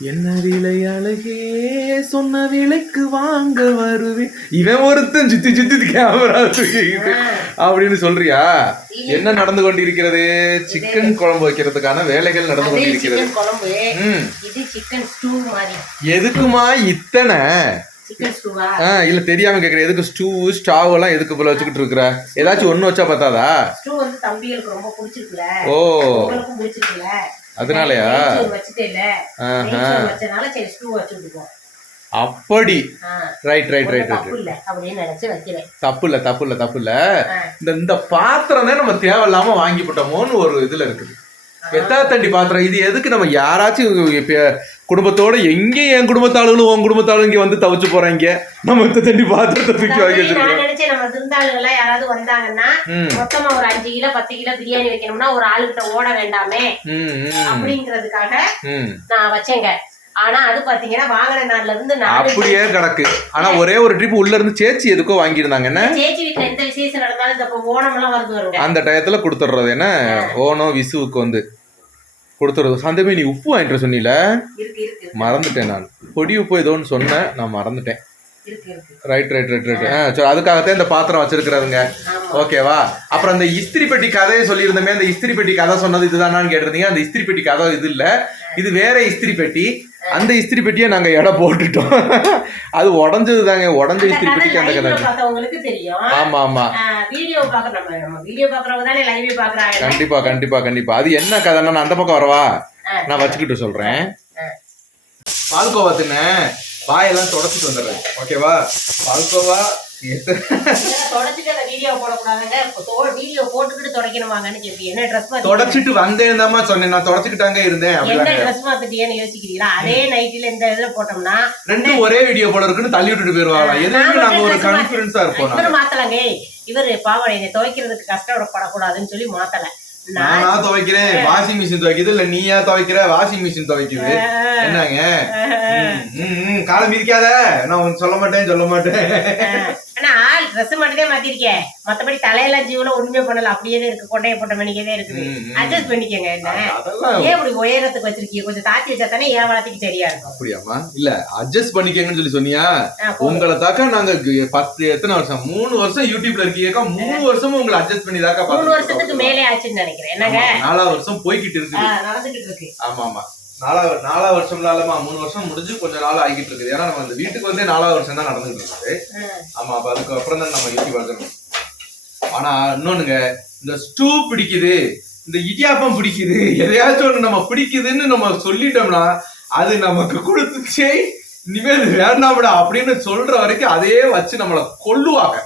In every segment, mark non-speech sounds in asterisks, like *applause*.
என்ன விலை அழகே? சொன்ன விலைக்கு வாங்க வருவேன். இவன் ஒருத்தன் சுத்தி சுத்தி கேமரா அப்படின்னு சொல்றியா? என்ன நடந்து கொண்டிருக்கிறது? சிக்கன் குழம்பு வைக்கிறதுக்கான வேலைகள் நடந்து கொண்டிருக்கிறது. எதுக்குமா இத்தனை? இல்ல தெரியாம கேக்குறேன் எதுக்கு ஸ்டூ ஸ்டாவ் எல்லாம் எதுக்கு போல வச்சுக்கிட்டு இருக்கிற? ஏதாச்சும் ஒண்ணு வச்சா பத்தாதா? ஸ்டூ வந்து தம்பிகளுக்கு ரொம்ப பிடிச்சிருக்குல ஓ. அதனாலயா? அப்படி. ரைட் ரைட் ரைட் ரைட் தப்பு இல்ல தப்பு இல்ல தப்பு இல்ல. இந்த இந்த பாத்திரம் தான் நம்ம தேவையில்லாம வாங்கி போட்டோமோன்னு ஒரு இதுல இருக்குது. பெத்தா தண்டி பாத்திரம் இது எதுக்கு நம்ம யாராச்சும் இப்ப குடும்பத்தோட எங்க என் குடும்பத்தாளுகளும் உன் குடும்பத்தாளும் இங்க வந்து தவிச்சு போறாங்க? நம்ம இந்த தண்டி பாத்திரத்தை தூக்கி வாங்கி வச்சிருக்கோம் நினைச்சேன் நம்ம யாராவது வந்தாங்கன்னா மொத்தமா ஒரு அஞ்சு கிலோ பத்து கிலோ பிரியாணி வைக்கணும்னா ஒரு ஆளுகிட்ட ஓட வேண்டாமே அப்படிங்கிறதுக்காக நான் வச்சேங்க. ஆனா அது பாத்தீங்கன்னா வாங்கின நாள்ல இருந்து அப்படியே கிடக்கு. ஆனா ஒரே ஒரு ட்ரிப் உள்ள இருந்து சேச்சி எதுக்கோ வாங்கியிருந்தாங்க. என்ன? சேச்சி வீட்டுல எந்த விசேஷம் நடந்தாலும் இந்த ஓணம் எல்லாம் வருது அந்த டயத்துல கொடுத்துட்றது. என்ன? ஓணம் விசுவுக்கு வந்து. கொடுத்துறது சந்தமே நீ உப்பு வாங்கிட்டு சொன்னீல? மறந்துட்டேன் நான். பொடி உப்பு ஏதோன்னு சொன்னேன். நான் மறந்துட்டேன். ரைட் ரைட் ரைட் ரைட் ஆ சரி அதுக்காகத்தான் இந்த பாத்திரம் வச்சிருக்கிறதுங்க ஓகேவா அப்புறம் அந்த இஸ்திரி பெட்டி கதையை சொல்லியிருந்தோமே அந்த இஸ்திரி பெட்டி கதை சொன்னது இதுதானான்னு கேட்டிருந்தீங்க. அந்த இஸ்திரி பெட்டி கதை இது இல்ல. இது வேற இஸ்திரி பெட்டி. அந்த இஸ்திரி பெட்டியை நாங்க எடை போட்டுட்டோம். அது உடஞ்சது தாங்க உடஞ்ச இஸ்திரி பெட்டிக்கு அந்த கதை. தெரியும். ஆமா ஆமா. கண்டிப்பா கண்டிப்பா கண்டிப்பா. அது என்ன கதைன்னா நான் அந்த பக்கம் வரவா. நான் வச்சுக்கிட்டு சொல்றேன். பால்கோவா தின்ன. வாயெல்லாம் தொடச்சிட்டு வந்துடுறேன். ஓகேவா? பால்கோவா தொடச்சிட்டு என்ன வந்தேன் தாம்மா சொன்னேன். நான் தொடச்சிக்கிட்டாங்க இருந்தேன். என்ன யோசிக்கிறீங்களா? அதே நைட்டில இந்த இதுல போட்டோம்னா ரெண்டும் ஒரே வீடியோ போல இருக்குன்னு தள்ளி விட்டுட்டு போயிருவாங்க. எதுவுமே நாங்க ஒரு கான்பிடன்ஸா இருப்போம் மாத்தலாங்க. இவரு பாவம் இதை துவைக்கிறதுக்கு கஷ்டப்படக்கூடாதுன்னு சொல்லி மாத்தல. நான் துவைக்கிறேன். வாஷிங் மிஷின் துவைக்குது இல்ல நீயா துவைக்கிற வாஷிங் மிஷின் துவைக்குது. என்னங்க? ம், ம், ம், காலை மிதிக்காத. நான் உனக்கு சொல்ல மாட்டேன் சொல்ல மாட்டேன். ஆனா ட்ரெஸ் மட்டும் மாத்திருக்கேன் மத்தபடி தலையெல்லாம் ஜீவன ஒண்ணுமே பண்ணல. அப்படியே இருக்கு. கொட்டையை போட்ட மணிக்கே இருக்குது. அட்ஜஸ்ட் பண்ணிக்கங்க என்ன. ஏன் இப்படி உயரத்துக்கு வச்சிருக்கீங்க? கொஞ்சம் தாத்தி வச்சா தானே ஏன் வளர்த்துக்கு சரியா இருக்கும்? அப்படியாமா இல்ல அட்ஜஸ்ட் பண்ணிக்கங்கன்னு சொல்லி சொன்னியா. உங்களை தாக்கா நாங்க பத்து எத்தனை வருஷம்? மூணு வருஷம் யூடியூப்ல இருக்கீங்க மூணு வருஷமும் உங்களை அட்ஜஸ்ட் பண்ணி தாக்கா மூணு வருஷத்துக்கு மேலே ஆச்சுன்னு நினைக்கிறேன். என்னங்க? நாலாவது வருஷம் போய்கிட்டு ஆ, இருக்குது நடந்துகிட்டு இருக்கு. ஆமா ஆமா. நாலாவது நாலாவது வருஷம் இல்லாம மூணு வருஷம் முடிஞ்சு கொஞ்ச நாள் ஆகிட்டு இருக்குது. ஏன்னா நம்ம அந்த வீட்டுக்கு வந்து நாலாவது வருஷம் தான் நடந்துட்டு இருக்குது. ஆமா அப்ப அதுக்கு அப்புறம் தான் நம்ம யூடியூப் வளர்க்கணும் ஆனா இன்னொன்னுங்க இந்த ஸ்டூ பிடிக்குது இந்த இடியாப்பம் பிடிக்குது எதையாச்சும் ஒண்ணு நம்ம பிடிக்குதுன்னு நம்ம சொல்லிட்டோம்னா அது நமக்கு கொடுத்துச்சே இனிமேல் வேண்டாம்டா அப்படின்னு சொல்ற வரைக்கும் அதே வச்சு நம்மள கொல்லுவாங்க.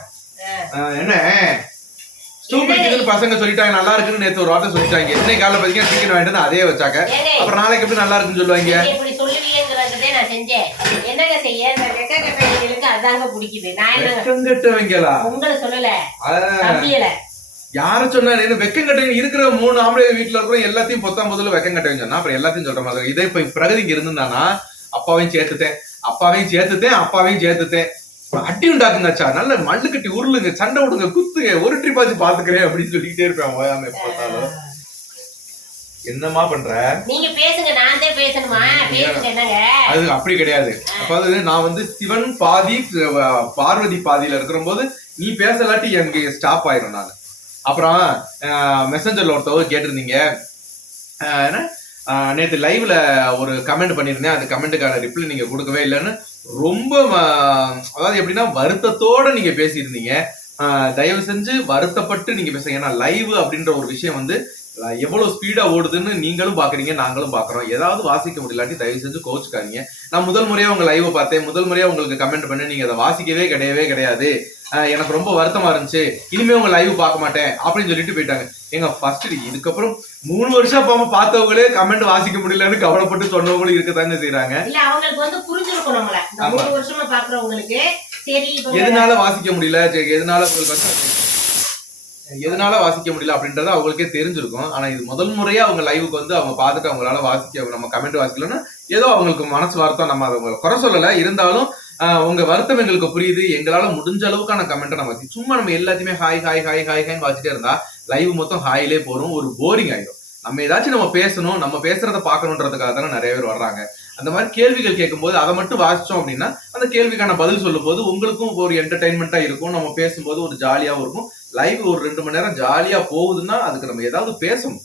என்ன? பிடிக்குதுன்னு பசங்க சொல்லிட்டாங்க நல்லா இருக்குன்னு நேத்து ஒரு வார்த்தை சொல்லிட்டாங்க. இன்னைக்கு காலைல பாத்தீங்கன்னா சிக்கன் வாங்கிட்டு அதே வச்சாங்க. அப்புறம் நாளைக்கு எப்படி நல்லா இருக்குன்னு சொல்லுவாங்க? இப்படி சொல்லுவீங்கிறதே நான் செஞ்சேன். என்னங்க செய்ய? இந்த வெக்க கட்டைகளுக்கு அதாங்க பிடிக்குது. நான் என்னங்க வெக்கங்கட்டவங்களா உங்களை சொல்லல. ஆஹ் தம்பியல யார சொன்னாரு என்ன வெக்கம் கட்டவங்க? இருக்கிற மூணு ஆம்பளை வீட்டுல இருக்கிற எல்லாத்தையும் பொத்தாம் முதல்ல வெக்கம் கட்டவங்க சொன்னா அப்புறம் எல்லாத்தையும் சொல்ற மாதிரி இதே இப்ப பிரகதிக்கு இருந்தானா அப்பாவையும் சேர்த்துட்டேன். அப்பாவையும் சேர்த்துட்டேன் அப்பாவையும் சேர்த்துட்டேன். அடி உண்டாக்குங்கச்சா நல்ல மல்லு கட்டி உருளுங்க சண்டை விடுங்க குத்துங்க ஒரு ட்ரிப் ஆச்சு பாத்துக்கிறேன் அப்படின்னு சொல்லிக்கிட்டே இருப்பேன் ஓயாம பார்த்தாலும். என்னமா பண்ற? நீங்க பேசுங்க நான் தான் பேசணுமா? பேசுங்க என்னங்க? அது அப்படி கிடையாது. அதாவது நான் வந்து சிவன் பாதி பார்வதி பாதியில இருக்கிற போது நீ பேசலாட்டி எனக்கு ஸ்டாப் ஆயிரும் நான். அப்புறம் மெசஞ்சர்ல ஒருத்தவர் கேட்டிருந்தீங்க. நேற்று லைவ்ல ஒரு கமெண்ட் பண்ணியிருந்தேன். அந்த கமெண்ட்டுக்கான ரிப்ளை நீங்க கொடுக்கவே இல்லைன்னு ரொம்ப அதாவது எப்படின்னா வருத்தத்தோட நீங்க பேசியிருந்தீங்க. தயவு செஞ்சு வருத்தப்பட்டு நீங்க பேசுங்க. ஏன்னா லைவ் அப்படின்ற ஒரு விஷயம் வந்து எவ்வளவு ஸ்பீடா ஓடுதுன்னு நீங்களும் பாக்குறீங்க நாங்களும் பாக்குறோம். ஏதாவது வாசிக்க முடியலாட்டி தயவு செஞ்சு கோச்சுக்காதீங்க. நான் முதல் முறையா உங்க லைவ் பார்த்தேன். முதல் முறையா உங்களுக்கு கமெண்ட் பண்ணி நீங்க அதை வாசிக்கவே கிடையவே கிடையாது. எனக்கு ரொம்ப வருத்தமா இருந்துச்சு. இனிமே உங்க லைவ் பார்க்க மாட்டேன் அப்படின்னு சொல்லிட்டு போயிட்டாங்க. எங்க ஃபர்ஸ்ட் இதுக்கப்புறம் மூணு வருஷம் பாம பார்த்தவங்களே கமெண்ட் வாசிக்க முடியலன்னு கவலைப்பட்டு சொன்னவங்களும் இருக்கத்தாங்க செய்றாங்க. இல்ல அவங்களுக்கு வந்து ஆமா. மூணு வருஷமா பாக்குறவங்களுக்கு எதனால வாசிக்க முடியல? சரி, எதனால உங்களுக்கு வந்து எதனால வாசிக்க முடியல அப்படின்றது அவங்களுக்கே தெரிஞ்சிருக்கும். ஆனா இது முதல் முறையா அவங்க லைவுக்கு வந்து அவங்க பார்த்துட்டு அவங்களால வாசிக்க நம்ம கமெண்ட் வாசிக்கலன்னா ஏதோ அவங்களுக்கு மனசு வார்த்தம் நம்ம அதை குறை சொல்லல. இருந்தாலும் ஆஹ், உங்க வருத்தம் எங்களுக்கு புரியுது. எங்களால முடிஞ்ச அளவுக்கான கமெண்ட்டை நம்ம சும்மா நம்ம எல்லாத்தையுமே ஹாய் ஹாய் ஹாய் ஹாய் ஹாய்னு வாசிட்டே இருந்தா லைவ் மொத்தம் ஹாயிலே போறோம். ஒரு போரிங் ஆயிடும். நம்ம ஏதாச்சும் நம்ம பேசணும் நம்ம பேசுறத பாக்கணுன்றதுக்காக தானே நிறைய பேர் வர்றாங்க. அந்த மாதிரி கேள்விகள் கேட்கும்போது அதை மட்டும் வாசிச்சோம் அப்படின்னா அந்த கேள்விக்கான பதில் சொல்லும் போது உங்களுக்கும் ஒரு என்டர்டைன்மெண்ட்டாக இருக்கும். நம்ம பேசும்போது ஒரு ஜாலியாகவும் இருக்கும். லைவ் ஒரு ரெண்டு மணி நேரம் ஜாலியாக போகுதுன்னா அதுக்கு நம்ம ஏதாவது பேசணும்.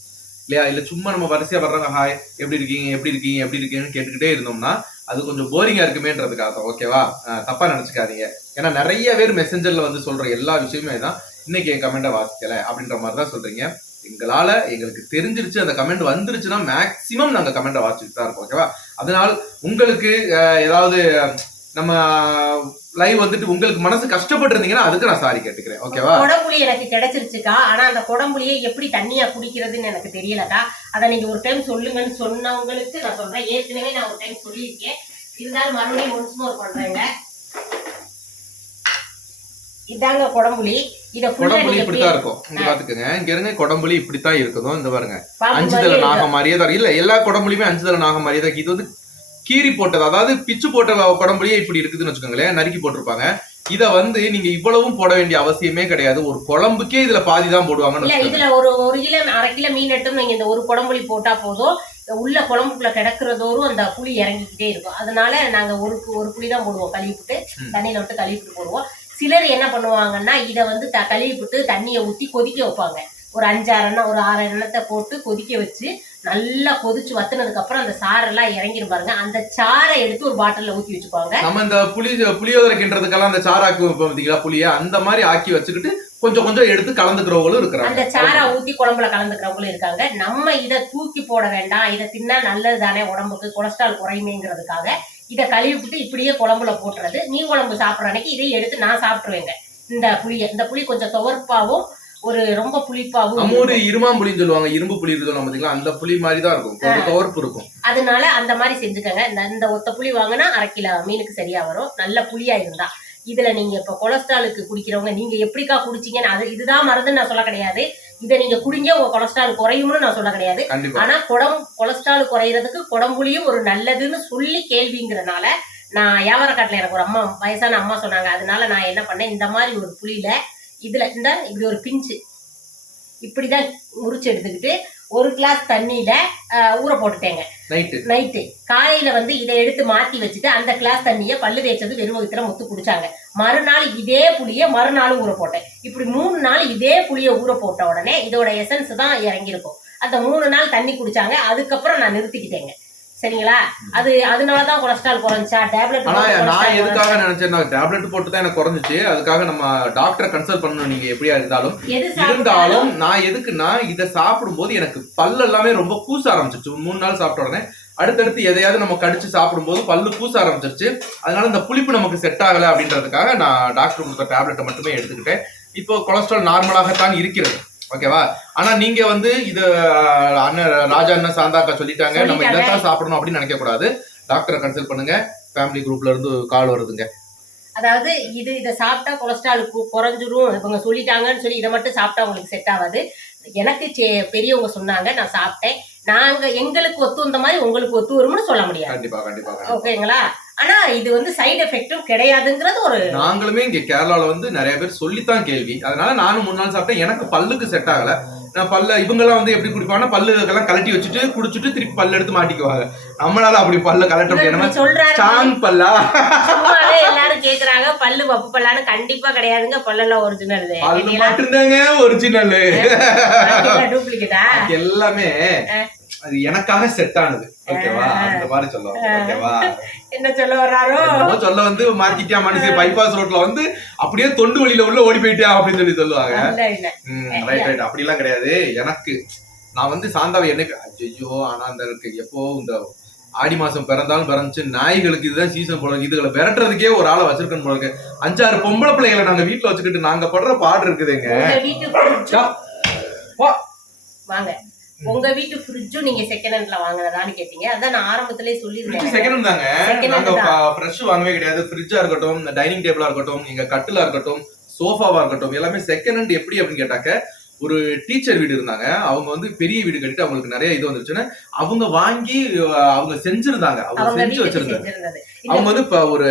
இல்லையா? இல்லை சும்மா நம்ம வரிசையா வர்றாங்க ஹாய் எப்படி இருக்கீங்க? எப்படி இருக்கீங்க? எப்படி இருக்கீங்கன்னு கேட்டுக்கிட்டே இருந்தோம்னா அது கொஞ்சம் போரிங்காக இருக்குமேன்றதுக்காக தான் ஓகேவா தப்பாக தப்பா ஏன்னா நிறைய பேர் மெசஞ்சரில் வந்து சொல்கிற எல்லா விஷயமே தான் இன்னைக்கு என் கமெண்ட்டை வாசிக்கல அப்படின்ற மாதிரி தான் சொல்றீங்க. எங்களால எங்களுக்கு தெரிஞ்சிருச்சு அந்த கமெண்ட் வந்துருச்சுன்னா மேக்சிமம் நாங்கள் கமெண்ட்டை வாசிச்சுட்டு தான் இருக்கோம் ஓகேவா அதனால் உங்களுக்கு ஏதாவது நம்ம லைவ் வந்துட்டு உங்களுக்கு மனசு கஷ்டப்பட்டு இருந்தீங்கன்னா அதுக்கு நான் சாரி கேட்டுக்கிறேன் ஓகேவா குடம்புளி எனக்கு கிடைச்சிருச்சுக்கா? ஆனா அந்த குடம்புளியை எப்படி தண்ணியா குடிக்கிறதுன்னு எனக்கு தெரியலக்கா. அதை நீங்க ஒரு டைம் சொல்லுங்கன்னு சொன்னவங்களுக்கு நான் சொல்றேன். ஏற்கனவே நான் ஒரு டைம் சொல்லியிருக்கேன். இருந்தாலும் மறுபடியும் ஒன்ஸ் மோர் பண்றேங்க. இதாங்க குடம்புளி இத கொடம்புளி நீங்க இப்படித்தான் இருக்கும். இங்க பாத்துக்கங்க. இங்க இருங்க கொடம்புளி இப்படித்தான் இருக்குதோ இந்த பாருங்க. அஞ்சு தலை. நாகம் மாதிரியே தான் இல்ல எல்லா குடம்புலியுமே அஞ்சு தலை நாகம் மாதிரியே தான். இது வந்து கீறி போட்டது? அதாவது பிச்சு போட்ட குடம்புலியே இப்படி இருக்குதுன்னு வச்சுக்கோங்களேன். நறுக்கி போட்டிருப்பாங்க. இத வந்து நீங்க இவ்வளவும் போட வேண்டிய அவசியமே கிடையாது. ஒரு குழம்புக்கே இதுல பாதி தான் வச்சுக்கோங்க. இதுல ஒரு ஒரு கிலோ அரை கிலோ மீன் எடுத்தோம் நீங்க இந்த ஒரு குடம்புளி போட்டா போதும். உள்ள குழம்புக்குள்ள கிடக்குறதோறும் அந்த புளி இறங்கிக்கிட்டே இருக்கும். அதனால நாங்க ஒரு ஒரு புளி தான் போடுவோம். கழுவிட்டு ம். தண்ணியில விட்டு கழுவிட்டு போடுவோம். சிலர் என்ன பண்ணுவாங்கன்னா இதை வந்து த கழுவிட்டு தண்ணியை ஊத்தி கொதிக்க வைப்பாங்க. ஒரு அஞ்சாறு எண்ணெய் ஒரு ஆறு எண்ணத்தை போட்டு கொதிக்க வச்சு நல்லா கொதிச்சு வத்துனதுக்கு அப்புறம் அந்த சாரெல்லாம் இறங்கிரும் பாருங்க. அந்த சாறை எடுத்து ஒரு பாட்டில்ல ஊத்தி வச்சுப்பாங்க நம்ம இந்த புளி புளியோதரை கிண்டுறதுக்கெல்லாம் அந்த சாராக்கு பாத்தீங்களா புளிய? அந்த மாதிரி ஆக்கி வச்சுக்கிட்டு கொஞ்சம் கொஞ்சம் எடுத்து கலந்துக்கிறவங்களும் அந்த இருக்கிறாங்க சாரை ஊத்தி குழம்புல கலந்துக்கிறவங்களும் இருக்காங்க. நம்ம இதை தூக்கி போட வேண்டாம். இதை தின்னா நல்லது தானே உடம்புக்கு. கொலஸ்ட்ரால் குறையுமேங்கிறதுக்காக இதை கழுவிட்டு இப்படியே குழம்புல போட்டுறது. மீன் குழம்பு சாப்பிட்ற அன்னைக்கு இதை எடுத்து நான் சாப்பிட்டுருவேங்க. இந்த புளியை இந்த புளி கொஞ்சம் துவர்ப்பாவும் ஒரு ரொம்ப புளிப்பாவும் நம்ம இருக்கும். ஊரு இருமாம்புளின்னு சொல்லுவாங்க. இரும்பு புளி இருக்கு பாத்தீங்களா? அந்த புளி மாதிரி தான் இருக்கும் கொஞ்சம் துவர்ப்பு இருக்கும். அதனால அந்த மாதிரி செஞ்சுக்கோங்க. இந்த இந்த ஒத்த புளி வாங்கினா அரை கிலோ மீனுக்கு சரியா வரும். நல்ல புளியா இருந்தா. இதுல நீங்க இப்ப கொலஸ்ட்ராலுக்கு குடிக்கிறவங்க நீங்க எப்படிக்கா குடிச்சீங்கன்னு அது இதுதான் மருந்துன்னு நான் சொல்ல கிடையாது. இதை நீங்க குடிங்க உங்க கொலஸ்ட்ரால் குறையும்னு நான் சொல்ல கிடையாது. ஆனா குடம் கொலஸ்ட்ரால் குறையிறதுக்கு குடம்புலியும் ஒரு நல்லதுன்னு சொல்லி கேள்விங்கிறனால நான் வியாபாரக்காட்டில் எனக்கு ஒரு அம்மா வயசான அம்மா சொன்னாங்க. அதனால நான் என்ன பண்ணேன் இந்த மாதிரி ஒரு புளியில இதுல இந்த இப்படி ஒரு பிஞ்சு இப்படிதான் முறிச்சு எடுத்துக்கிட்டு ஒரு கிளாஸ் தண்ணியில ஊற போட்டுட்டேங்க. நைட்டு நைட்டு காலையில வந்து இதை எடுத்து மாத்தி வச்சுட்டு அந்த கிளாஸ் தண்ணியை பல்லு தேய்ச்சது வெறும் வயிற்றுல முத்து குடிச்சாங்க. மறுநாள் இதே புளிய மறுநாள் ஊற போட்டேன். இப்படி மூணு நாள் இதே புளிய ஊற போட்ட உடனே இதோட எசன்ஸ் தான் இறங்கியிருக்கும். அந்த மூணு நாள் தண்ணி குடிச்சாங்க. அதுக்கப்புறம் நான் நிறுத்திக்கிட்டேங்க. சரிங்களா? அது அதனாலதான் கொலஸ்ட்ரால் குறைஞ்சா டேப்லெட் நான் எதுக்காக நினைச்சேன் நான் டேப்லெட் போட்டு தான் எனக்கு குறைஞ்சிச்சு. அதுக்காக நம்ம டாக்டரை கன்சல்ட் பண்ணணும் நீங்க எப்படியா இருந்தாலும். இருந்தாலும் நான் எதுக்குன்னா இதை சாப்பிடும்போது எனக்கு பல்லு எல்லாமே ரொம்ப கூச ஆரம்பிச்சிருச்சு. மூணு நாள் சாப்பிட்ட உடனே. அடுத்தடுத்து எதையாவது நம்ம கடிச்சு சாப்பிடும்போது பல்லு கூச ஆரம்பிச்சிருச்சு. அதனால இந்த புளிப்பு நமக்கு செட் ஆகல அப்படின்றதுக்காக நான் டாக்டர் கொடுத்த டேப்லெட்டை மட்டுமே எடுத்துக்கிட்டேன். இப்போ கொலஸ்ட்ரால் நார்மலாகத்தான் இருக்கிறது. ஓகேவா? ஆனா நீங்க வந்து இது அண்ணன் ராஜா அண்ணன் சாந்தாக்கா சொல்லிட்டாங்க. நம்ம. இதைத்தான் சாப்பிடணும் அப்படின்னு நினைக்க கூடாது. டாக்டரை கன்சல்ட் பண்ணுங்க. ஃபேமிலி குரூப்ல இருந்து கால் வருதுங்க. அதாவது இது இதை சாப்பிட்டா கொலஸ்ட்ரால் குறைஞ்சிரும். இவங்க சொல்லிட்டாங்கன்னு சொல்லி இதை மட்டும் சாப்பிட்டா உங்களுக்கு செட் ஆகாது. எனக்கு பெரியவங்க சொன்னாங்க நான் சாப்பிட்டேன். நாங்க எங்களுக்கு ஒத்து வந்த மாதிரி உங்களுக்கு ஒத்து வரும்னு சொல்ல முடியாது. கண்டிப்பா கண்டிப்பா. ஓகேங்களா? ஆனா இது வந்து சைடு எஃபெக்டும் கிடையாதுங்கிறது ஒரு நாங்களுமே இங்க கேரளால வந்து நிறைய பேர் சொல்லித்தான் கேள்வி. அதனால நானும் மூணு நாள் சாப்பிட்டேன். எனக்கு பல்லுக்கு செட் ஆகல. நான் பல்ல இவங்கெல்லாம் வந்து எப்படி குடிப்பாங்கன்னா பல்லு எல்லாம் கலட்டி வச்சுட்டு குடிச்சிட்டு திருப்பி பல்ல எடுத்து மாட்டிக்குவாங்க. நம்மளால அப்படி பல்ல கலட்ட முடியாது ஸ்ட்ராங் பல்லா? எல்லாரும் கேக்குறாங்க பல்லு வப்பு பல்லான்னு கண்டிப்பா கிடையாதுங்க. பல்லெல்லாம் ஒரிஜினல் பல்லு மட்டும்தாங்க ஒரிஜினல் எல்லாமே அது எனக்காக செட் ஆனது. ஓகேவா? அந்த மாதிரி சொல்லுவாங்க ஓகேவா? என்ன சொல்ல வர்றாரோ? சொல்ல வந்து மாத்திட்டியா மனுஷன் பைபாஸ் ரோட்ல வந்து அப்படியே தொண்டு வழியில உள்ள ஓடி போயிட்டியா அப்படின்னு சொல்லி சொல்லுவாங்க. ரைட் ரைட் அப்படிலாம் கிடையாது. எனக்கு நான் வந்து சாந்தாவை என்னைக்கு ஐயோ ஆனா அந்த எப்போ இந்த ஆடி மாசம் பிறந்தாலும் பிறந்துச்சு. நாய்களுக்கு இதுதான் சீசன் போல. இதுகளை விரட்டுறதுக்கே ஒரு ஆளை வச்சிருக்கணும் போல அஞ்சாறு பொம்பளை பிள்ளைகளை நாங்க வீட்டுல வச்சுக்கிட்டு நாங்க படுற பாடு இருக்குதுங்க. உங்க வீட்டு ஃப்ரிட்ஜும் நீங்க செகண்ட் ஹேண்ட்ல வாங்குனதான்னு கேட்டீங்க. அதான் நான் ஆரம்பத்திலே சொல்லியிருந்தேன். செகண்ட் தாங்க. Hand நாங்க ஃப்ரெஷ் வாங்கவே கிடையாது. ஃப்ரிட்ஜா இருக்கட்டும் இந்த டைனிங் டேபிளா இருக்கட்டும் எங்க கட்டிலா இருக்கட்டும் சோஃபாவா இருக்கட்டும் எல்லாமே செகண்ட் ஹேண்ட் எப்படி அப்படின்னு கேட்டாக்க ஒரு டீச்சர் வீடு இருந்தாங்க. அவங்க வந்து பெரிய வீடு கட்டிட்டு அவங்களுக்கு நிறைய இது வந்துருச்சுன்னு அவங்க வாங்கி அவங்க செஞ்சிருந்தாங்க. அவங்க செஞ்சு வச்சிருந்தாங்க. அவங்க வந்து இப்ப ஒரு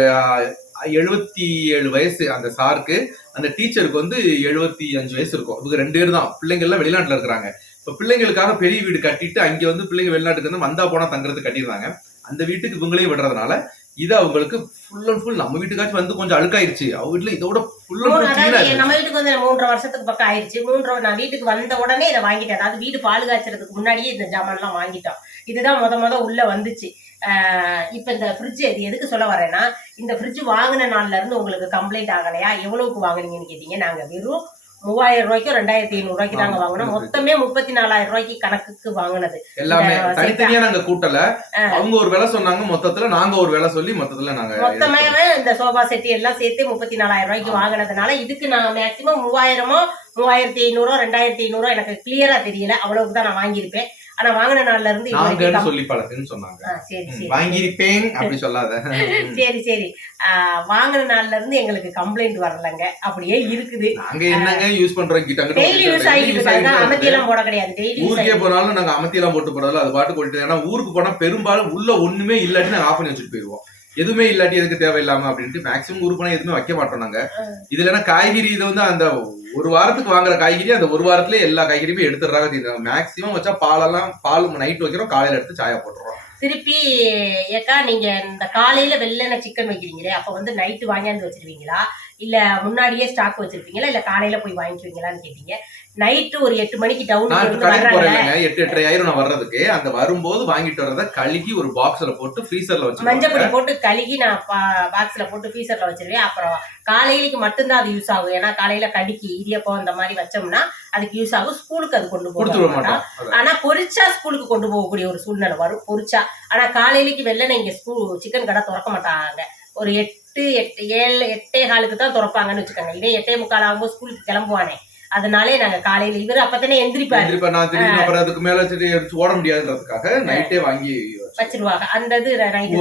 எழுபத்தி ஏழு வயசு அந்த சாருக்கு அந்த டீச்சருக்கு வந்து எழுபத்தி அஞ்சு வயசு இருக்கும். இவங்க ரெண்டு பேர் தான். பிள்ளைங்க எல்லாம் வெளிநாட்டுல இருக்கிறாங்க. இப்ப பிள்ளைங்களுக்காக பெரிய வீடு கட்டிட்டு அங்க வந்து பிள்ளைங்க வெளிநாட்டுக்கு வந்து வந்தா போனா தங்குறது கட்டிடுறாங்க அந்த வீட்டுக்கு இவங்களையும் விடுறதுனால இது அவங்களுக்கு ஃபுல் அண்ட் ஃபுல் நம்ம வீட்டுக்காச்சும் வந்து கொஞ்சம் அழுக்காயிருச்சு. அவங்க வீட்டுல இதோட ஃபுல் அண்ட் நம்ம வீட்டுக்கு வந்து மூன்றரை வருஷத்துக்கு பக்கம் ஆயிடுச்சு மூன்றரை நான் வீட்டுக்கு வந்த உடனே இதை வாங்கிட்டேன். அதாவது வீடு பால் காய்ச்சறதுக்கு முன்னாடியே இந்த ஜாமான்லாம் வாங்கிட்டோம். இதுதான் முத முத உள்ள வந்துச்சு. இப்ப இந்த ஃப்ரிட்ஜ் இது எதுக்கு சொல்ல வரேன்னா இந்த ஃப்ரிட்ஜ் வாங்கின நாள்ல இருந்து உங்களுக்கு கம்ப்ளைண்ட் ஆகலையா? எவ்வளவுக்கு வாங்குனீங்கன்னு கேட்டீங்க. நாங்க வெறும் மூவாயிரம் ரூபாய்க்கும் ரெண்டாயிரத்தி ஐநூறு ரூபாய்க்கு தாங்க. வாங்கினோம். மொத்தமே முப்பத்தி நாலாயிரம் ரூபாய்க்கு கணக்குக்கு வாங்கினது. எல்லாமே தனித்தனியா நாங்க கூட்டல. அவங்க ஒரு விலை சொன்னாங்க மொத்தத்துல நாங்க ஒரு விலை சொல்லி மொத்தத்துல நாங்க மொத்தமே இந்த சோஃபா செட் எல்லாம் சேர்த்து முப்பத்தி நாலாயிரம் ரூபாய்க்கு வாங்கினதுனால இதுக்கு நான் மேக்சிமம் மூவாயிரமோ மூவாயிரத்தி ஐநூறோ ரெண்டாயிரத்தி ஐநூறோ எனக்கு கிளியரா தெரியல. அவ்வளவுக்கு தான் நான் வாங்கியிருப்பேன். ஆனா வாங்கின நாள்ல இருந்து நாங்கன்னு சொல்லி பழகுன்னு சொன்னாங்க. சரி சரி. வாங்கியிருப்பேன் அப்படி சொல்லாத. *laughs* சரி சரி. வாங்கின நாள்ல இருந்து எங்களுக்கு கம்ப்ளைண்ட் வரலங்க. அப்படியே இருக்குது. நாங்க என்னங்க யூஸ் பண்றோம்? டெய்லி யூஸ் ஆகிட்டு அமர்த்தி எல்லாம் போட கிடையாது. டெய்லி ஊருக்கே போனாலும் நாங்க அமர்த்தி எல்லாம் போட்டு போறதில்ல. அது பாட்டு போட்டு ஏன்னா ஊருக்கு போனா பெரும்பாலும் உள்ள ஒண்ணுமே இல்லாட்டி நாங்க ஆஃப் பண்ணி வச்சுட்டு போயிருவோம். எதுவுமே இல்லாட்டி எதுக்கு தேவையில்லாம அப்படின்ட்டு மேக்ஸிமம் ஊருக்கு போனா எதுவுமே வைக்க மாட்டோம் நாங்க. இதுல காய்கறி இது வந்து அந்த ஒரு வாரத்துக்கு வாங்குற காய்கறி அந்த ஒரு வாரத்துல எல்லா காய்கறியுமே எடுத்துடுறாங்க. மேக்ஸிமம் வச்சா பாலெல்லாம் பால் நைட் வைக்கிறோம் காலையில எடுத்து சாயா போட்டுறோம். திருப்பி ஏக்கா நீங்க இந்த காலையில வெள்ளன சிக்கன் வைக்கிறீங்களே அப்ப வந்து நைட்டு வாங்கியாந்து வச்சிருவீங்களா? இல்ல முன்னாடியே ஸ்டாக் வச்சிருப்பீங்களா? இல்ல காலையில போய் வாங்கிக்குவீங்களான்னு கேட்டீங்க. நைட்டு ஒரு எட்டு மணிக்கு டவுன் எட்டு எட்டரை ஆயிரம் நான் வர்றதுக்கு. அந்த வரும்போது வாங்கிட்டு வர்றத கழுகி ஒரு பாக்ஸ்ல போட்டு ஃப்ரீசர்ல வச்சு போட்டு கழுகி நான் பாக்ஸ்ல போட்டு ஃப்ரீசர்ல வச்சிருவேன். அப்புறம் காலையிலக்கு மட்டும்தான் அது யூஸ் ஆகும். ஏன்னா காலையில கடிக்கு இடியப்பம் இந்த மாதிரி வச்சோம்னா அதுக்கு யூஸ் ஆகும். ஸ்கூலுக்கு அது கொண்டு போக மாட்டோம். ஆனா பொரிச்சா ஸ்கூலுக்கு கொண்டு போகக்கூடிய ஒரு சூழ்நிலை வரும். பொரிச்சா. ஆனா காலையிலக்கு வெள்ளனை இங்க ஸ்கூல் சிக்கன் கடை திறக்க மாட்டாங்க. ஒரு எட்டு எட்டு ஏழு எட்டே காலுக்கு தான் திறப்பாங்கன்னு வச்சுக்கோங்க. இதே எட்டே முக்கால் ஆகும்போது ஸ்கூலுக்கு கிளம்புவானே. அதனாலே நாங்க காலையில இவர் அப்பதானே எந்திரிப்பாரு. அப்புறம் அதுக்கு மேல ஓட முடியாதுன்றதுக்காக நைட்டே வாங்கி. வச்சிருவாங்க. அந்த இது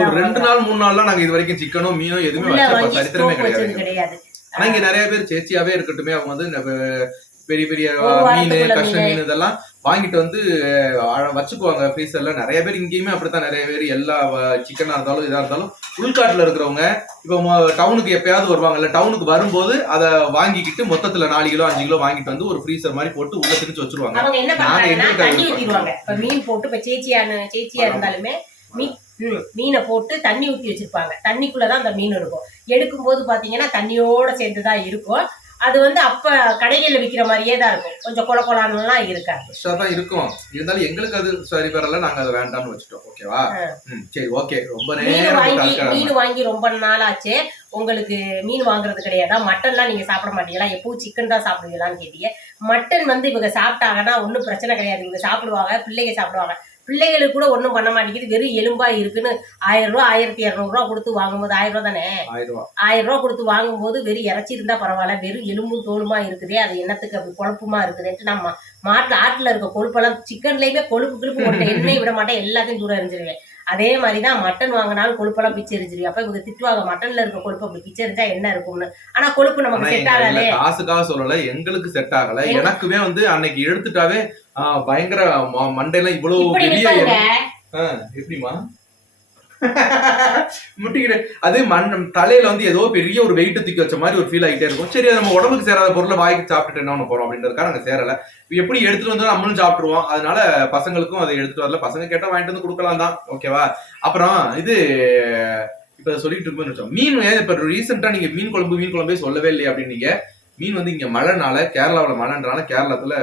ஒரு ரெண்டு நாள் மூணு நாள்லாம் நாங்க இது வரைக்கும் சிக்கனோ மீனோ எதுவுமே சரித்திரமே கிடையாது. ஆனா இங்க நிறைய பேர் சேச்சியாவே இருக்கட்டுமே. அவங்க வந்து பெரிய பெரிய மீன் கஷ்ட. மீன் இதெல்லாம் வாங்கிட்டு வந்து வச்சுக்குவாங்க ஃப்ரீசர்ல நிறைய பேர் இங்கேயுமே அப்படித்தான். நிறைய பேர் எல்லா சிக்கனா இருந்தாலும் இதா இருந்தாலும் உள்காட்டுல இருக்கிறவங்க இப்ப டவுனுக்கு எப்பயாவது வருவாங்கல்ல டவுனுக்கு வரும்போது அதை வாங்கிக்கிட்டு மொத்தத்துல நாலு கிலோ அஞ்சு கிலோ வாங்கிட்டு வந்து ஒரு ஃப்ரீசர் மாதிரி போட்டு உள்ள திணிச்சு வச்சிருவாங்க. என்ன தண்ணி அது ஊத்திடுவாங்க. இப்ப மீன் போட்டு இப்ப சேச்சியான சேச்சியா இருந்தாலுமே மீன் மீனை போட்டு தண்ணி ஊத்தி வச்சிருப்பாங்க. தண்ணிக்குள்ளதான் அந்த மீன் இருக்கும். எடுக்கும் போது பாத்தீங்கன்னா தண்ணியோட சேர்ந்துதான் இருக்கும். அது வந்து அப்ப கடைகள்ல விக்கிற மாதிரியே தான் இருக்கும். கொஞ்சம் கொல கொலான்லாம் இருக்காது. ஃப்ரெஷ்ஷா தான் இருக்கும். இருந்தாலும் எங்களுக்கு அது சரி வரல நாங்க அதை வேண்டாம்னு வச்சுட்டோம். ஓகேவா. ம் சரி ஓகே ரொம்ப மீன் வாங்கி. மீன் வாங்கி ரொம்ப நாள் ஆச்சு உங்களுக்கு மீன் வாங்குறது கிடையாதா? மட்டன்லாம் நீங்க சாப்பிட மாட்டீங்களா? எப்பவும் சிக்கன் தான் சாப்பிடுவீங்களான்னு கேட்டீங்க. மட்டன் வந்து இவங்க சாப்பிட்டாங்கன்னா ஒன்றும் பிரச்சனை கிடையாது. இவங்க சாப்பிடுவாங்க பிள்ளைங்க சாப்பிடுவாங்க. பிள்ளைகளுக்கு கூட ஒன்றும் பண்ண மாட்டேங்குது. வெறும் எலும்பா இருக்குன்னு ஆயிரம் ரூபா ஆயிரத்தி இரநூறுவா கொடுத்து வாங்கும்போது ஆயிரம் ரூபா தானே? ஆயிரம் ரூபா. கொடுத்து வாங்கும்போது வெறும் இறைச்சி இருந்தா பரவாயில்ல. வெறும் எலும்பும் தோலுமா இருக்குதே அது என்னத்துக்கு அப்படி குழப்பமா இருக்குதுன்ட்டு நம்ம மாட்டுல ஆட்டுல இருக்க கொழுப்பெல்லாம் சிக்கன்லயுமே கொழுப்பு கிழுப்பு போட்ட *laughs* எண்ணெய் விட மாட்டேன். எல்லாத்தையும் தூரம் எரிஞ்சிருவேன். அதே மாதிரிதான் மட்டன் வாங்கினாலும் கொழுப்பெல்லாம் பிச்சு எரிஞ்சிருவேன் அப்ப இவங்க திட்டுவாங்க மட்டன்ல இருக்க கொழுப்பு அப்படி பிச்சு எரிஞ்சா என்ன இருக்கும்னு? ஆனா கொழுப்பு நமக்கு செட் இல்ல, காசுக்காக சொல்லல எங்களுக்கு செட் ஆகல. எனக்குமே வந்து அன்னைக்கு எடுத்துட்டாவே பயங்கர மண்டையெல்லாம் இவ்வளவு பெரிய எப்படிமா *laughs* முட்டிக்கிட்டு. அது மண் தலையில வந்து ஏதோ பெரிய ஒரு வெயிட் தூக்கி வச்ச மாதிரி ஒரு ஃபீல் ஆகிட்டே இருக்கும். சரி நம்ம உடம்புக்கு சேராத பொருளை வாய்க்கு சாப்பிட்டுட்டு என்ன பண்ண போறோம் அப்படின்றதுக்காக நாங்கள் சேரல. எப்படி எடுத்துட்டு வந்தோம் நம்மளும் சாப்பிட்டுருவோம். அதனால பசங்களுக்கும் அதை எடுத்துட்டு வரல. பசங்க கேட்டால் வாங்கிட்டு வந்து கொடுக்கலாம் தான். ஓகேவா அப்புறம் இது இப்ப சொல்லிட்டு இருக்கோம் மீன் ஏன் இப்ப ரீசெண்டா நீங்க மீன் குழம்பு மீன் குழம்பே சொல்லவே இல்லையே அப்படின்னீங்க மீன் வந்து இங்க மழைனால கேரளாவில் மழைன்றனால கேரளத்துல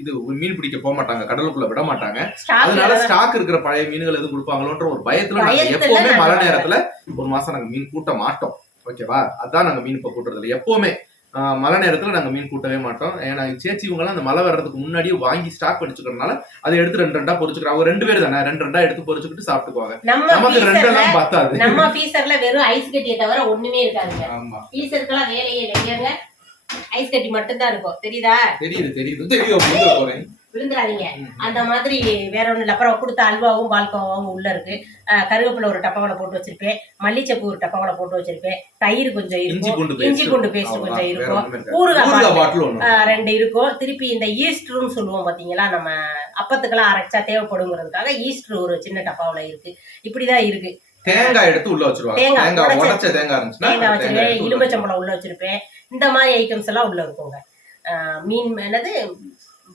இது மீன் பிடிக்க போக மாட்டாங்க கடலுக்குள்ள விட மாட்டாங்க அதனால ஸ்டாக் இருக்கிற பழைய மீன்கள் எதுவும் கொடுப்பாங்களோன்ற ஒரு பயத்துல நாங்க எப்பவுமே மழை. நேரத்துல ஒரு மாசம் நாங்க மீன் கூட்ட மாட்டோம். ஓகேவா? அதான் நாங்க மீன் இப்ப கூட்டுறது இல்ல. எப்பவுமே மழை நேரத்துல நாங்க மீன் கூட்டவே மாட்டோம். ஏன்னா சேச்சி இவங்க அந்த மழை வர்றதுக்கு முன்னாடியே வாங்கி ஸ்டாக் வச்சுக்கிறதுனால அதை எடுத்து ரெண்டு ரெண்டா பொரிச்சுக்கிறாங்க ஒரு ரெண்டு பேர் தானே ரெண்டு ரெண்டா எடுத்து பொரிச்சுக்கிட்டு சாப்பிட்டுக்குவாங்க. நமக்கு freezer-ல- ரெண்டெல்லாம் பத்தாது. நம்ம ஃபீஸர்ல வெறும் ஐஸ் கட்டியை தவிர ஒண்ணுமே இருக்காதுங்க. ஆமா. ஃபீஸருக்கெல்லாம் வேலையே இல்லைங்க. ஐஸ் கட்டி மட்டும்தான் இருக்கும். தெரியுதா? தெரியுது தெரியுது. தெரியும் விழுந்துடாதீங்க. அந்த மாதிரி வேற ஒண்ணும் இல்லை. அப்புறம் கொடுத்த அல்வாவும் பால்கோவாவும் உள்ள இருக்கு. கருவேப்பிலை ஒரு டப்பாவில் போட்டு வச்சிருப்பேன். மல்லிச்சப்பு ஒரு டப்பாவில் போட்டு வச்சிருப்பேன். தயிர் கொஞ்சம் இருக்கும். இஞ்சி பூண்டு பேஸ்ட் கொஞ்சம் இருக்கும். ஊறுகாய் ஒண்ணு. ரெண்டு இருக்கும். திருப்பி இந்த ஈஸ்டரும் சொல்லுவோம் பாத்தீங்களா? நம்ம அப்பத்துக்கெல்லாம் அரைச்சா தேவைப்படுங்கிறதுக்காக ஈஸ்டர் ஒரு சின்ன டப்பாவில் இருக்கு. இப்படிதான் இருக்கு. தேங்காய் எடுத்து உள்ள வச்சிருவாங்க. தேங்காய் உடைச்ச- தேங்காய் இருந்துச்சுன்னா தேங்காய் வச்சிருப்பேன் எடுத்து உள்ள வச்சிருப்பேன். இந்த மாதிரி ஐட்டம்ஸ் எல்லாம் உள்ள இருக்குங்க. மீன் என்னது?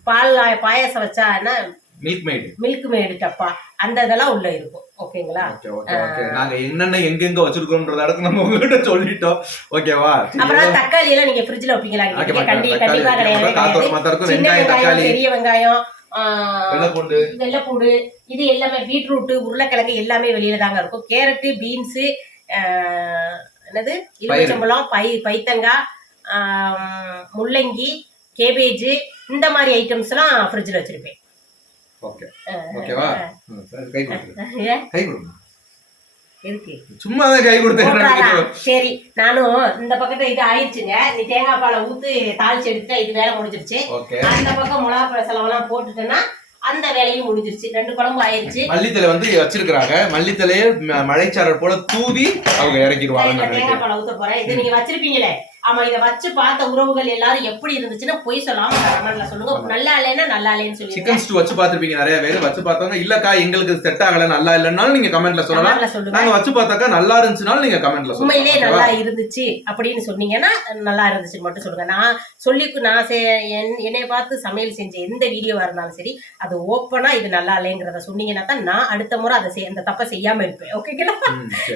பால் பாயாசம் வச்சா என்ன? மில்க் மெய்டு மில்க் மேடு டப்பா. அந்த இதெல்லாம் உள்ள இருக்கும். ஓகேங்களா? Okay okay okay. நாங்க என்னென்ன எங்கெங்க வச்சிருக்கோம்ன்றத இடத்துல நம்ம உங்ககிட்ட சொல்லிட்டோம். ஓகேவா? அப்புறம் தக்காளி எல்லாம் நீங்க ஃப்ரிட்ஜ்ல வைப்பீங்களா. கண்டிப்பா கிடையாது. சின்ன வெங்காயம் பெரிய வெங்காயம் வெள்ளைப்பூடு இது எல்லாமே பீட்ரூட் உருளைக்கிழங்கு எல்லாமே வெளியில தாங்க இருக்கும். கேரட்டு பீன்ஸ் என்னது? எலுமிச்சம்பழம் பை பைத்தங்காய் முள்ளங்கி கேபேஜ் இந்த மாதிரி ஐட்டம்ஸ் எல்லாம் ஃப்ரிட்ஜ்ல வச்சிருப்பேன். ஓகே. ஓகேவா? கை கொடுங்க சும்மா தான் கை? கொடுத்தேன் சரி நானும் இந்த பக்கத்துல இது ஆயிடுச்சுங்க. நீ தேங்காய் பாலை ஊத்து தாளிச்சு எடுத்துட்டா இது வேலை முடிஞ்சிருச்சு. அந்த பக்கம் மிளகா செலவெல்லாம் போட்டுட்டேன்னா அந்த வேலையும் முடிஞ்சிருச்சு. ரெண்டு குழம்பு ஆயிடுச்சு மல்லித்தலை வந்து வச்சிருக்கிறாங்க. மல்லித்தலையே ம- மலைச்சாரல் போல தூவி அவங்க இறக்கிடுவாங்க தேங்காய் பாலை ஊத்த போறேன். இது நீங்க வச்சிருப்பீங்களே? ஆமா இத வச்சு பார்த்த உறவுகள் எல்லாரும் எப்படி இருந்துச்சுன்னா பொய் சொல்லாம கமெண்ட்ல சொல்லுங்க. நல்லா இல்லைன்னா நல்லா இல்லைன்னு சொல்லுங்க சிக்கன் ஸ்டூ வச்சு பார்த்திருப்பீங்க நிறைய பேர். வச்சு பார்த்தவங்க இல்லக்கா எங்களுக்கு செட் ஆகல நல்லா இல்லைன்னாலும் நீங்க கமெண்ட்ல சொல்லலாம். சொல்லுங்க. நாங்க வச்சு பார்த்தாக்கா நல்லா இருந்துச்சுனாலும் நீங்க கமெண்ட்ல உண்மையிலே சொல்லலாம் நல்லா இருந்துச்சு அப்படின்னு சொன்னீங்கன்னா நல்லா இருந்துச்சுன்னு மட்டும் சொல்லுங்க. நான் சொல்லி நான் என்னை பார்த்து சமையல் செஞ்ச எந்த வீடியோவா இருந்தாலும் சரி அது ஓப்பனா இது நல்லா இல்லைங்கிறத சொன்னீங்கன்னா தான் நான் அடுத்த முறை அதை அந்த தப்பை செய்யாம இருப்பேன். ஓகேங்களா.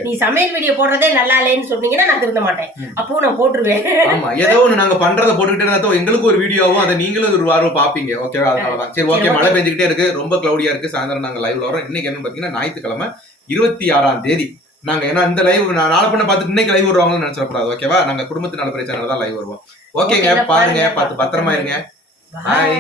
நீ சமையல் வீடியோ போடுறதே நல்லா இல்லைன்னு சொன்னீங்கன்னா நான் திருந்த மாட்டேன். அப்போ நான் போட்டுருவேன். ஆமா ஏதோ ஒண்ணு நாங்க பண்றத போட்டுக்கிட்டே இருந்தா எங்களுக்கு ஒரு வீடியோவும் அதை நீங்களும் ஒரு வாரம் பாப்பீங்க ஓகேவா அதனாலதான் சரி ஓகே மழை பெஞ்சுக்கிட்டே இருக்கு. ரொம்ப கிளவுடியா இருக்கு. சாயந்தரம் நாங்க லைவ்ல வரோம் இன்னைக்கு என்னன்னு பாத்தீங்கன்னா ஞாயிற்றுக்கிழமை இருபத்தி ஆறாம் தேதி. நாங்க ஏன்னா இந்த லைவ் நான் நாளை பண்ண பார்த்துட்டு இன்னைக்கு லைவ் வருவாங்கன்னு நினைச்சிடக்கூடாது. ஓகேவா நாங்க குடும்பத்து நல பிரச்சனை தான் லைவ் வருவோம். ஓகேங்க பாருங்க. பார்த்து பத்திரமா இருங்க. பாய்